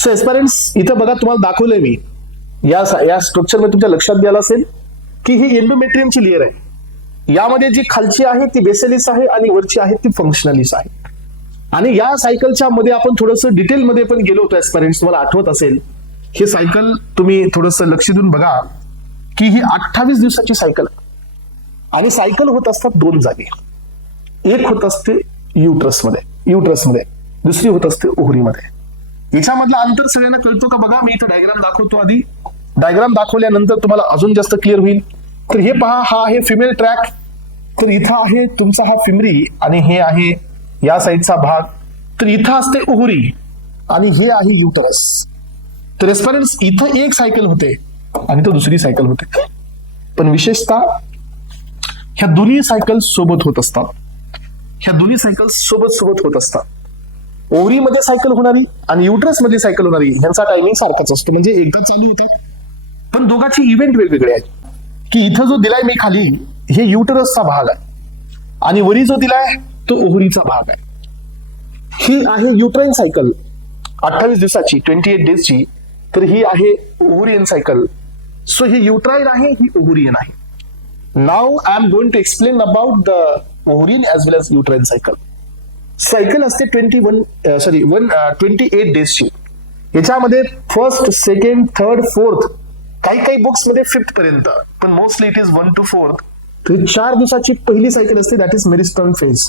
So एस्पायरंट्स इथं बघा तुम्हाला दाखवलंय मी या स्ट्रक्चर मध्ये तुमच्या लक्षात द्यायला असेल की ही एंडोमेट्रियमची लेअर आहे. यामध्ये जी खालची आहे ती बेसिलिस आहे आणि वरची आहे ती फंक्शनलिस आहे. आणि या सायकलच्या मध्ये आपण थोडंसं डिटेलमध्ये पण गेलो होतो एस्पायरंट्स, तुम्हाला आठवत असेल. हे सायकल तुम्ही थोडंसं लक्ष देऊन बघा की ही 28 दिवसाची सायकल आणि सायकल होत असतात दोन जागी. एक होत असते युट्रसमध्ये, दुसरी होत असते ओव्हरीमध्ये. याच्यामधलं अंतर सगळ्यांना कळतो का बघा, मी इथं डायग्राम दाखवतो. आधी डायग्राम दाखवल्यानंतर तुम्हाला अजून जास्त क्लिअर होईल. तर हे पहा, हा आहे फिमेल ट्रॅक. तर इथं आहे तुमचा हा फिमरी आणि हे आहे या साईडचा भाग. तर इथं असते ओव्हरी आणि हे आहे युटरस. तर एस्पायरंट्स इथं एक सायकल होते आणि तो दुसरी सायकल होते. पण विशेषतः ह्या दोन्ही सायकल सोबत होत असतात. ह्या दोन्ही सायकल सोबत होत असतात. ओव्हरी मध्ये सायकल होणारी आणि युट्रस मध्ये सायकल होणारी यांचा टायमिंग सारखाच असतो, म्हणजे एकदा चालू होतात. पण दोघांचे इव्हेंट वेगवेगळे आहेत. की इथं जो दिलाय मी खाली, हे युटरसचा भाग आहे आणि वरी जो दिलाय तो ओव्हरीचा भाग आहे. ही आहे युट्राईन सायकल 28 दिवसाची, 28 डेजची. तर ही आहे ओव्हरियन सायकल. सो ही युट्राईन आहे, ही ओव्हरियन आहे. Now I am going to explain about the ovarian as well as uterine cycle. Cycle असते 28 डेजची. याच्यामध्ये फर्स्ट, सेकंड, थर्ड, फोर्थ, काही बुक्स मध्ये फिफ्थ पर्यंत, पण मोस्टली इट इज 1 to 4. तर 4 दिवसाची पहिली सायकल असते, दॅट इज मेरिस्ट्रल फेज.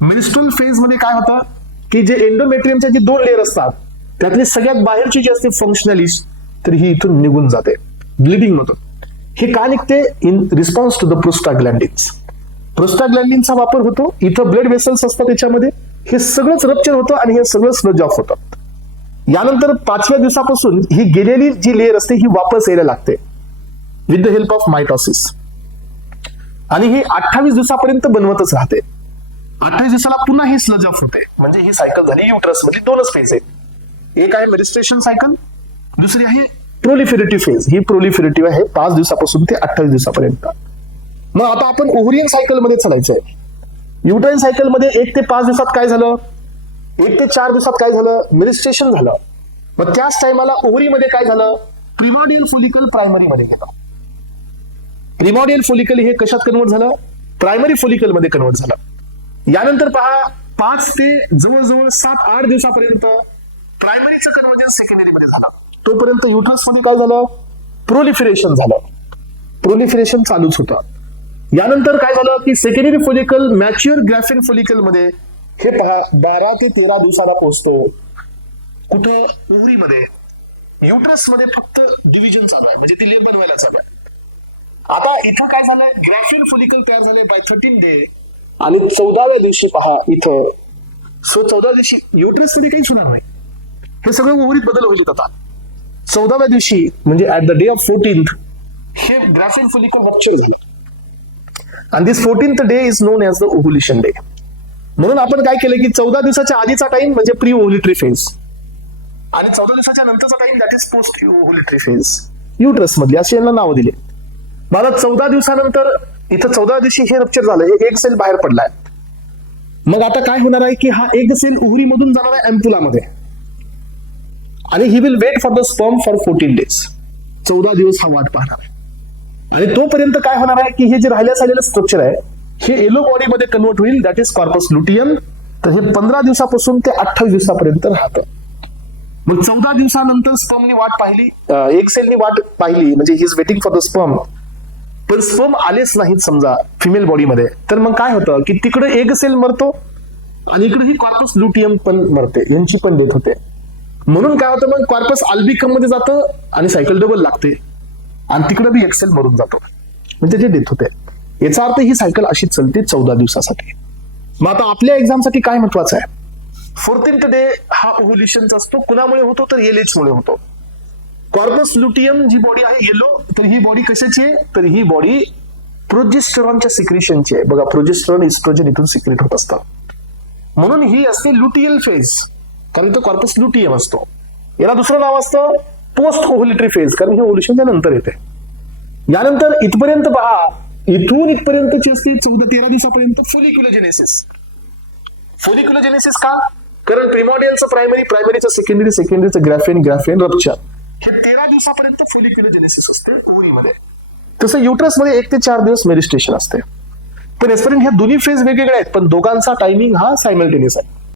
मेरिस्ट्रल फेज मध्ये काय होतं की जे एंडोमेट्रियमचे जे 2 लेअर असतात त्यातली सगळ्यात बाहेरची जी असते फंक्शनलिस, तर ही इथून निघून जाते, ब्लिडिंग होतं. हे का निघते? In response to the prostaglandins. प्रोस्टाग्लॅन्डिनचा वापर होतो. इथं ब्लड वेसल्स असतात, त्याच्यामध्ये हे सगळंच रप्चर होतं आणि हे सगळं स्लज ऑफ होतं. यानंतर 5व्या दिवसापासून ही गेलेली जी लेअर असते ही वापस यायला लागते with the help of mitosis. आणि ही 28 दिवसापर्यंत बनवतच राहते. 28 दिवसाला पुन्हा ही स्लज ऑफ होते. म्हणजे ही सायकल झाली युट्रस मध्ये 2च फेज आहेत. एक आहे मेरिस्ट्रेशन सायकल, दुसरी आहे प्रोलिफेरेटिव्ह फेज. ही प्रोलिफेरेटिव्ह आहे 5 दिवसापासून ते 28 दिवसापर्यंत. मग आता आपण ओव्हरियन सायकल मध्ये चालायचंय. युट्राईन सायकल मध्ये 1 ते 5 दिवसात काय झालं, 1 ते 4 दिवसात काय झालं, मेरिस्ट्रेशन झालं. मग त्याच टायमाला ओव्हरी मध्ये काय झालं, प्रिमॉर्डियल फोलिकल प्रायमरी मध्ये गेलं. प्रिमॉर्डियल फोलिकल हे कशात कन्वर्ट झालं, प्रायमरी फोलिकल मध्ये कन्वर्ट झालं. यानंतर पहा 5 ते जवळजवळ 7-8 दिवसापर्यंत प्रायमरीचं कन्वर्जन सेकंडरी मध्ये झालं. तोपर्यंत युट्रस मध्ये काय झालं, प्रोलिफरेशन झालं. प्रोलिफरेशन चालूच होतं. यानंतर काय झालं की secondary follicle mature graphene follicle मध्ये हे पहा 12 ते 13 दिवसाला पोहोचतो. कुठं, ओव्हरी मध्ये. युट्रस मध्ये फक्त डिव्हिजन चालू आहे, म्हणजे ती लेअर बनवायला चालू आहे. आता इथं काय झालंय, ग्राफिन फोलिकल तयार झाले बाय 13 डे. आणि 14व्या दिवशी पहा इथं, सो 14व्या दिवशी युट्रस मध्ये काहीच होणार नाही, हे सगळं ओव्हरीत बदल होईल. आता 14व्या दिवशी म्हणजे at the day of 14th हे ग्राफिन फोलिकल रप्चर झालं. आणि this 14th day is known as the ovulation day. म्हणून आपण काय केलं की 14 दिवसाच्या आधीचा टाइम म्हणजे प्री ओव्हुलेटरी फेज आणि 14 दिवसाच्या नंतरचा time that is post ovulatory phase, uterus मधली, अशी यांना नाव दिले. मला 14 दिवसानंतर इथं 14 दिवशी हे रप्चर झालं, एक सेल बाहेर पडलाय. मग आता काय होणार आहे की हा एक सेल ओव्हरी मधून जाणार आहे एम्पुलामध्ये आणि he will wait for the sperm for 14 days. 14 दिवस हा वाट पाहणार आहे. आणि तोपर्यंत काय होणार आहे की हे जे राहिल्यास आलेलं स्ट्रक्चर आहे हे येलो बॉडी मध्ये कन्वर्ट होईल, दॅट इज कॉर्पस लुटियम. तर हे 15 दिवसापासून ते 28 दिवसापर्यंत राहतं. मग 14 दिवसानंतर स्पर्मनी वाट पाहिली, एक सेलनी वाट पाहिली, म्हणजे he is waiting for the sperm. पण स्पर्म आलेच नाहीत समजा फिमेल बॉडीमध्ये, तर मग काय होतं की तिकडे एक सेल मरतो आणि इकडे ही कॉर्पस लुटियम पण मरते, यांची पण डेथ होते. म्हणून काय होतं, मग कॉर्पस अल्बिकम मध्ये जातं आणि सायकल डबल लागते आणि तिकडे बी एक सेल मरून जातो, म्हणजे त्याची डेथ होते. याचा अर्थ ही सायकल अशी चालते 14 दिवसासाठी. मग आता आपल्या एक्झामसाठी काय महत्वाचं आहे, 14th डे हा ओव्हुलेशनचा असतो. कुणामुळे होतो, तर एलएच मुळे होतो. कॉर्पस लुटियम जी बॉडी आहे येलो, तर ही बॉडी कशाची आहे, तर ही बॉडी प्रोजेस्टेरॉनच्या सिक्रेशनची आहे. बघा, प्रोजेस्टेरॉन, इस्ट्रोजन इथून सिक्रेट होत असतात. म्हणून ही असते लुटियल फेज, कारण तो कॉर्पस लुटियम असतो. याला दुसरं नाव असतं पोस्ट ओव्हुलेटरी फेज, कारण हे ओव्हुलेशनच्या नंतर येते. यानंतर इथपर्यंत पहा, इथून इथपर्यंतची असते 14-13 दिवसापर्यंत फोलिक्युलोजेनेसिस. फोलिक्युलोजेनेसिस का, कारण प्रिमॉडियलचं प्रायमरी, प्रायमरीचं सेकंडरी, सेकंडरीचं ग्राफेन, ग्राफेन रप्चर. हे 13 दिवसापर्यंत फोलिक्युलोजेनेसिस असते ओव्हरीमध्ये. तसं युट्रसमध्ये 1 ते 4 दिवस मेरिस्टेशन असते. पण एसपर्यंत ह्या दोन्ही फेज वेगवेगळे आहेत, पण दोघांचा टायमिंग हा सायमल्टेनियस आहे.